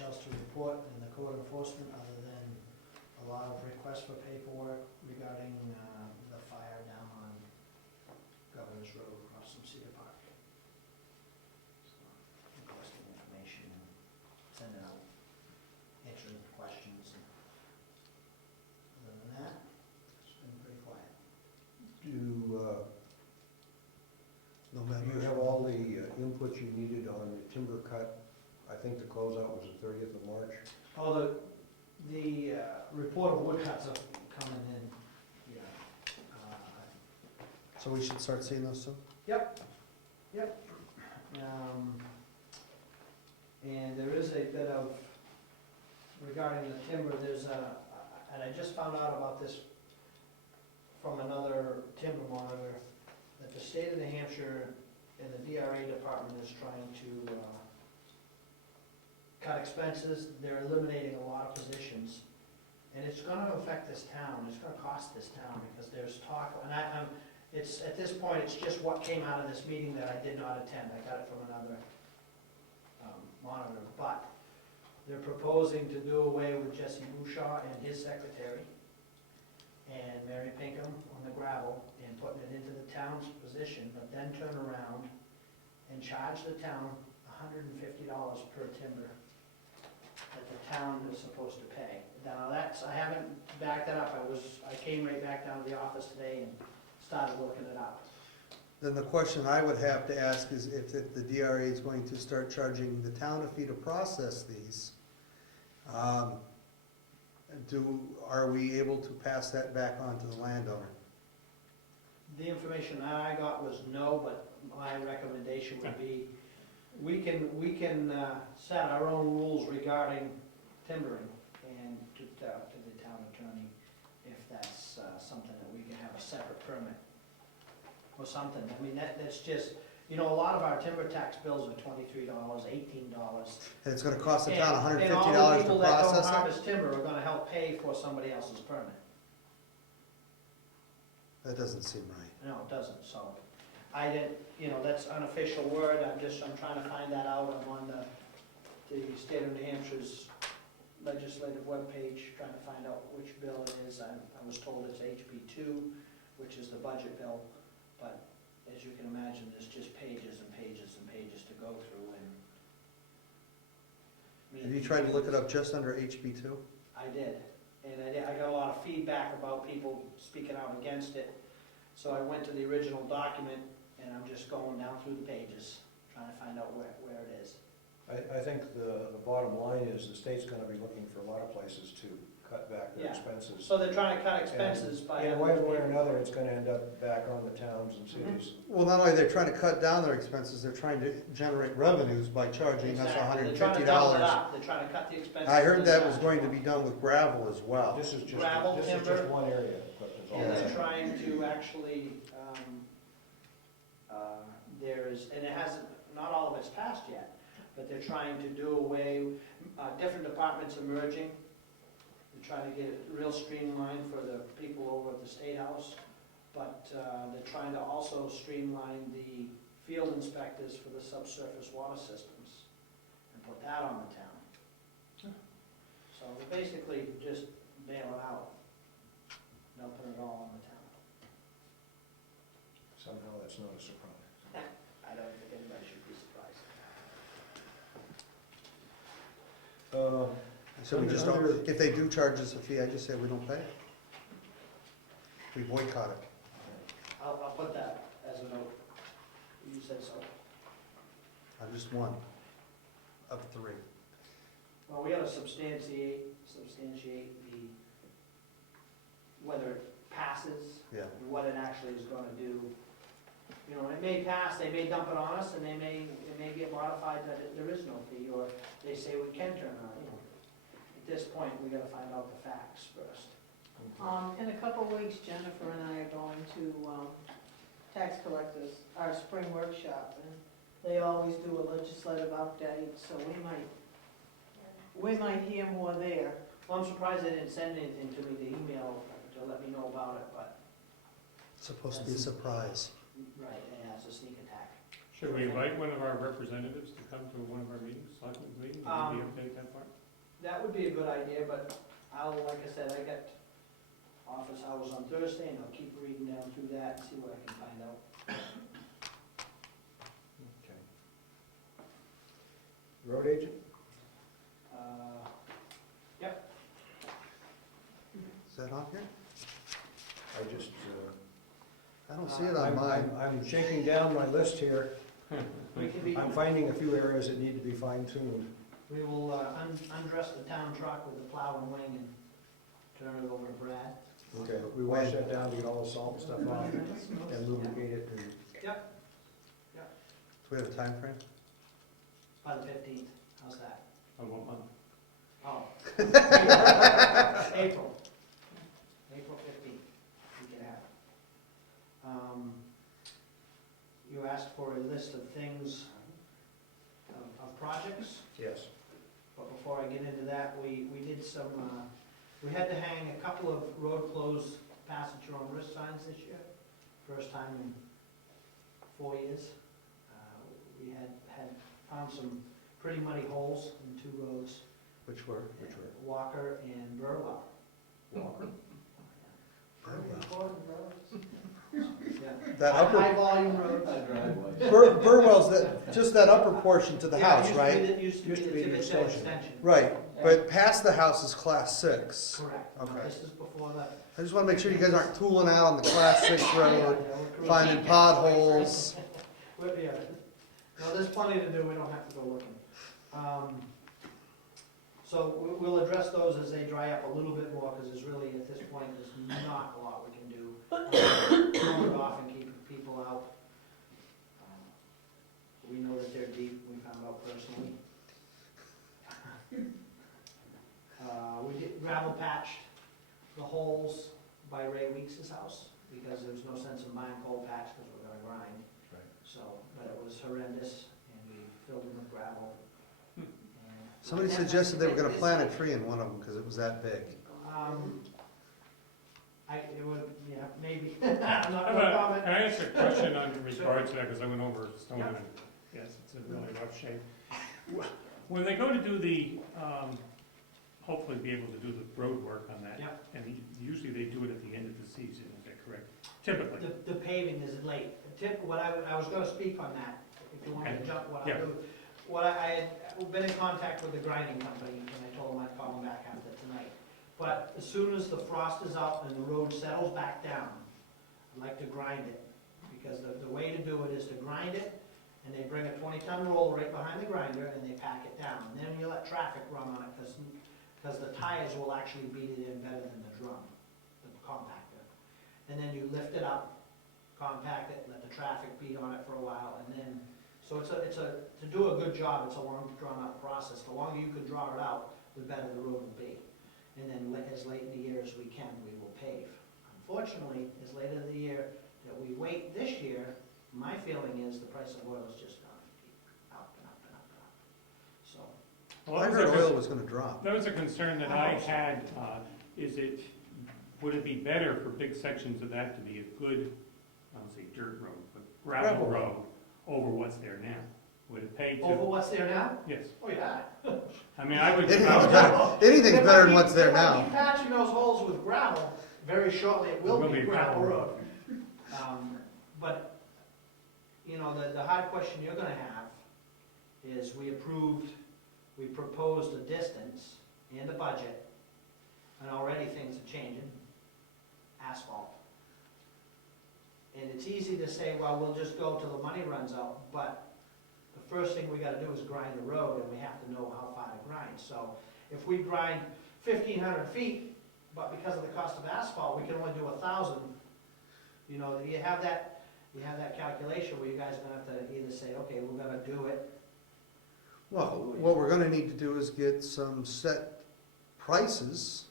much else to report in the code enforcement other than a lot of requests for paperwork regarding the fire down on Governor's Road across from Cedar Park. So, requesting information and sending out, answering questions. And other than that, it's been pretty quiet. No matter. You have all the input you needed on the timber cut. I think the closeout was the 30th of March. Oh, the report of woodcuts are coming in, yeah. So we should start seeing those soon? Yep. And there is a bit of, regarding the timber, there's a, and I just found out about this from another timber monitor, that the state of New Hampshire and the DRA department is trying to cut expenses. They're eliminating a lot of positions. And it's gonna affect this town, it's gonna cost this town, because there's talk, and it's, at this point, it's just what came out of this meeting that I did not attend. I got it from another monitor, but they're proposing to do away with Jesse Bouchard and his secretary, and Mary Pinkham on the gravel, and putting it into the town's position, but then turn around and charge the town $150 per timber that the town is supposed to pay. Now that's, I haven't backed that up, I came right back down to the office today and started looking it up. Then the question I would have to ask is if the DRA is going to start charging the town a fee to process these, are we able to pass that back on to the landowner? The information that I got was no, but my recommendation would be, we can set our own rules regarding timbering and to the town attorney, if that's something that we can have a separate permit or something. I mean, that's just, you know, a lot of our timber tax bills are $23, $18. And it's gonna cost the town $150 And all the to people that don't process it? harvest timber are gonna help pay for somebody else's permit. That doesn't seem right. No, it doesn't, so, I didn't, you know, that's unofficial word, I'm trying to find that out. I'm on the state of New Hampshire's legislative webpage, trying to find out which bill it is. I was told it's HB2, which is the budget bill, but as you can imagine, there's just pages and pages and pages to go through, and. Have you tried to look it up just under HB2? I did, and I got a lot of feedback about people speaking out against it. So I went to the original document, and I'm just going down through the pages, trying to find out where it is. I think the bottom line is the state's gonna be looking for a lot of places to cut back their Yeah. expenses. So they're trying to cut expenses by. In one way or another, it's gonna end up back on the towns and cities. Well, not only they're trying to cut down their expenses, they're trying to generate revenues by charging us Exactly. They're trying to double it $150. up. They're trying to cut the expenses. I heard that in was half. going to be done with gravel as well. This is just Gravel, timber. one area. But there's all And they're that. trying to actually, and it hasn't, not all of it's passed yet, but they're trying to do away, different departments are merging. They're trying to get it real streamlined for the people over at the State House, but they're trying to also streamline the field inspectors for the subsurface water systems and put that on the town. So they're basically just bailing out, dumping it all on the town. Somehow that's not a surprise. I don't think anybody should be surprised. So we just don't, if they do charge us a fee, I just say we don't pay. We boycott it. I'll put that as a note. You said so. I'm just one of three. Well, we gotta substantiate the, whether it passes, Yeah. and what it actually is gonna do. You know, it may pass, they may dump it on us, and it may get modified that there is no fee, or they say we can turn on, you know. At this point, we gotta find out the facts first. In a couple of weeks, Jennifer and I are going to tax collectors, our spring workshop, and they always do a legislative update, so we might hear more there. Well, I'm surprised they didn't send anything to me, the email, to let me know about it, but, It's supposed to be a surprise. right, yeah, it's a sneak attack. Should we invite one of our representatives to come to one of our meetings, selectmen's meetings, and maybe update that part? That would be a good idea, but like I said, I got office hours on Thursday, and I'll keep reading down through that and see what I can find out. Okay. Road agent? Yep, Is that on here? I just, I don't see it on I'm mine. I'm shaking down my list here. we can be, I'm finding a few areas that need to be fine tuned. we will undress the town truck with the plow and wing and turn it over to Brad. Okay, we wash that down to get all the salt and stuff off and lubricate it and. Do we have a time frame? By the 15th, how's that? Of what month? Oh. April 15th, we can have it. You asked for a list of things, of projects, Yes. but before I get into that, we did some, we had to hang a couple of road closed pass at your own risk signs this year, first time in 4 years. We had found some pretty muddy holes in 2 roads. Which were? Walker and Burwell. Walker? Yeah. That High upper, volume roads. Burwell's that, just that upper portion to the Yeah, house, right? It used to be the extension. extension. Right, but past the house is class 6. Correct. No, Okay. This is before the. I just wanna make sure you guys aren't tooling out on the class 6 road, Yeah, we're cruising. finding potholes. Yeah. No, there's plenty to do, we don't have to go looking. So we'll address those as they dry up a little bit more, because there's really, at this point, there's not a lot we can do. Turn it off and keep people out. We know that they're deep, we found out personally. We did gravel patched the holes by Ray Weeks's house, because there was no sense in buying cold patch, because we're gonna grind. Right. So, but it was horrendous, and we filled them with gravel. And- Somebody suggested they were gonna plant a tree in one of them, because it was that big. It would, yeah, maybe, I'm not How gonna about, comment. can I ask a question on regards to that, because I went over Stone and, yes, it's in really rough shape. When they go to do the, hopefully be able to do the road work on that. Yep. And usually they do it at the end of the season, is that correct? Typically. The paving is late. What I was gonna speak on that, if you want me to Okay. jump, what Yeah. I'll do. I had been in contact with the grinding company, and I told them I'd call them back after tonight. But as soon as the frost is out and the road settles back down, I'd like to grind it, because the way to do it is to grind it, and they bring a 20-ton roller right behind the grinder, and they pack it down. And then you let traffic run on it, because the tires will actually beat it in better than the drum, the compactor. And then you lift it up, compact it, let the traffic beat on it for a while, and then, so to do a good job, it's a long, drawn-out process. The longer you can draw it out, the better the road will be. And then as late in the year as we can, we will pave. Unfortunately, as late in the year that we wait this year, my feeling is the price of oil is just gonna keep up and up and up and up. So, Well, I that was heard a- oil was gonna drop. That was a concern that I had, would it be better for big sections of that to be a good, I don't say dirt road, but gravel Gravel. road over what's there now? Would it pay over to, what's there now? yes, Oh, yeah. I mean, I would, Anything's I would- better, anything's If I better than keep- what's there If I now. keep patching those holes with gravel, very shortly it will be a gravel road. But, you know, the hard question you're gonna have is we proposed a distance and a budget, and already things are changing, asphalt. And it's easy to say, well, we'll just go till the money runs out, but the first thing we gotta do is grind the road, and we have to know how far to grind. So if we grind 1,500 feet, but because of the cost of asphalt, we can only do 1,000, you know, you have that calculation where you guys are gonna have to either say, okay, we're gonna do it. Well, what we're gonna need to do is get some set prices,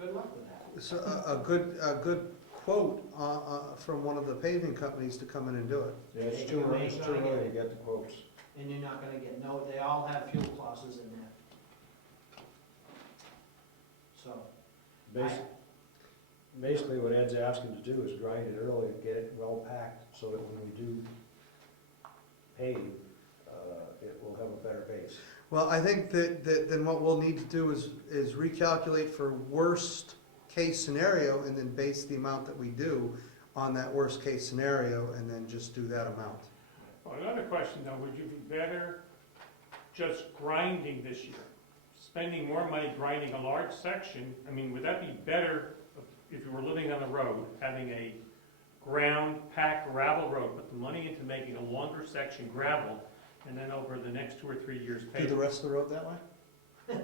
Good luck with that. so a good quote from one of the paving companies to come in and do it. Yeah, it's too early to get the quotes. And you're not gonna get, no, they all have fuel clauses in there. So, Basically, what Ed's asking to do is grind it early and get it well packed, so that when we do pave, it will have a better base. Well, I think that then what we'll need to do is recalculate for worst case scenario and then base the amount that we do on that worst case scenario and then just do that amount. Well, another question though, would you be better just grinding this year? Spending more money grinding a large section, I mean, would that be better if you were living on the road, having a ground packed gravel road, put the money into making a longer section gravel, and then over the next 2 or 3 years Do pave the it? rest of the road that way?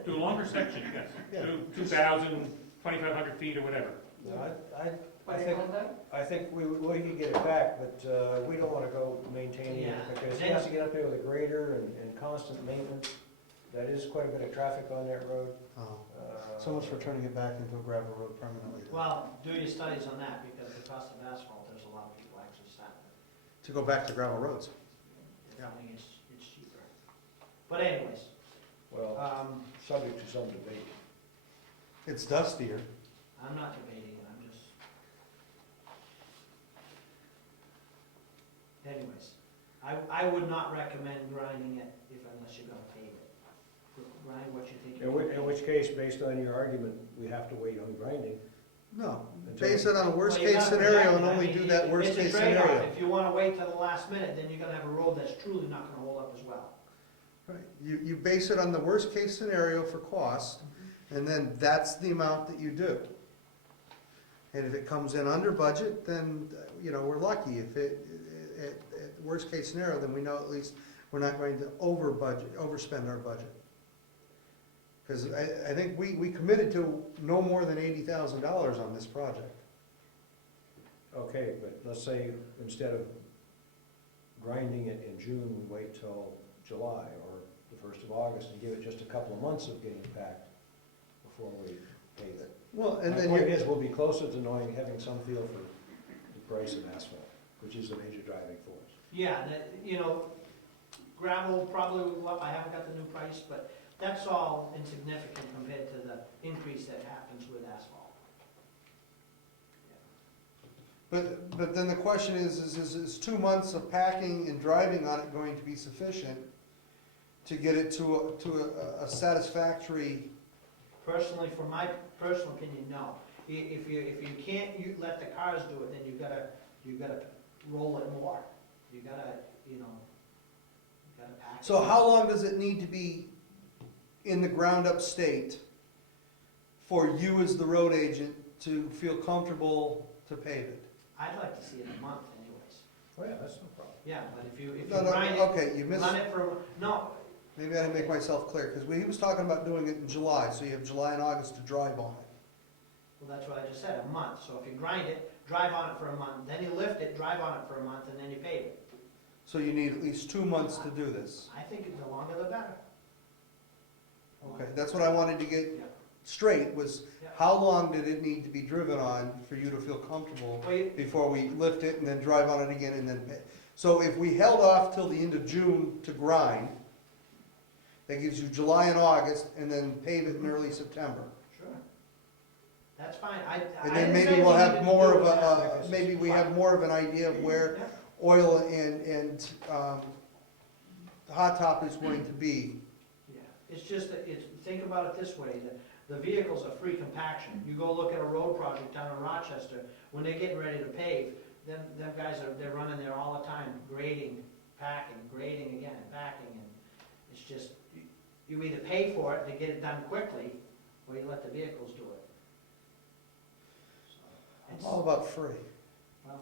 Do a longer section, yes. Yeah. Do 2,000, 2,500 feet or whatever. I think we could get it back, but we don't want to go maintaining it, Yeah. because he has to get up there with a grader and constant maintenance. That is quite a bit of traffic on that road. Oh, so much for turning it back into a gravel road permanently. then. Well, do your studies on that, because the cost of asphalt, there's a lot of people actually starting To go back to gravel roads. to think it's cheaper. But anyways, Well, subject to some debate. It's dustier. I'm not debating it, I'm just. Anyways, I would not recommend grinding it unless you're gonna pave it. Grind what you think you're gonna In which case, based on your argument, we have to wait on grinding. No, Until- base it on a worst Well, you case gotta scenario project and it. I only mean, do that worst case It's a trade-off. scenario. If you wanna wait till the last minute, then you're gonna have a road that's truly not gonna hold up as well. Right, you base it on the worst case scenario for cost, and then that's the amount that you do. And if it comes in under budget, then, we're lucky. If at worst case scenario, then we know at least we're not going to overspend our budget. Because I think we committed to no more than $80,000 on this project. Okay, but let's say instead of grinding it in June, we wait till July or the 1st of August and give it just a couple of months of getting packed before we pave it. Well, and My then point you, is, we'll be closer to knowing, having some feel for the price of asphalt, which is a major driving force. Yeah, gravel probably will go up, I haven't got the new price, but that's all insignificant compared to the increase that happens with asphalt. but then the question is 2 months of packing and driving on it going to be sufficient to get it to a satisfactory? Personally, from my personal opinion, no. If you can't let the cars do it, then you gotta roll it more. You gotta pack it. So how long does it need to be in the ground up state for you as the road agent to feel comfortable to pave it? I'd like to see it a month anyways. Oh, yeah, that's no problem. Yeah, but if you No, grind it, okay, you missed, run it for, no, maybe I didn't make myself clear, because he was talking about doing it in July, so you have July and August to drive on it. well, that's what I just said, a month. So if you grind it, drive on it for a month, then you lift it, drive on it for a month, and then you pave it. So you need at least 2 months to do this. I think the longer the better. Okay, that's what I wanted to get Yeah. straight, was Yeah. how long did it need to be driven on for you to feel comfortable Well, before we lift it and then drive on it again and then pay? So if we held off till the end of June to grind, that gives you July and August, and then pave it in early September. sure. That's fine. And then maybe we'll have more of that. maybe we have more of an idea of where oil and hot top is going to be. Yeah, it's just, think about it this way, the vehicles are free compaction. You go look at a road project down in Rochester, when they're getting ready to pave, them guys they're running there all the time, grading, packing, grading again, and packing, and it's just, you either pay for it to get it done quickly, or you let the vehicles do it. So, I'm it's- all about free. Well,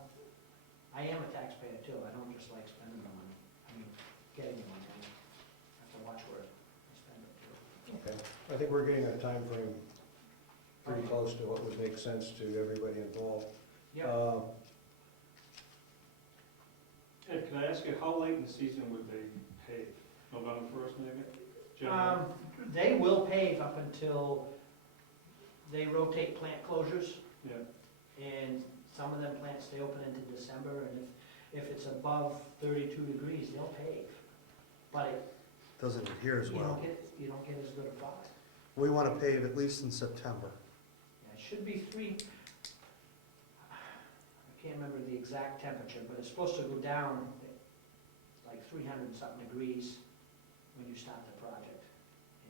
I am a taxpayer too, I don't just like spending the money, getting the money, I have to watch where I spend it too. Okay, I think we're getting a time frame pretty close to what would make sense to everybody involved. Yeah. Ed, can I ask you, how late in the season would they pave? November 1st maybe? Generally? They will pave up until they rotate plant closures, Yeah, and some of them plants stay open into December, and if it's above 32 degrees, they'll pave. But Doesn't adhere as you well. don't get as good a product. We want to pave at least in September. Yeah, it should be I can't remember the exact temperature, but it's supposed to go down like 300 and something degrees when you start the project.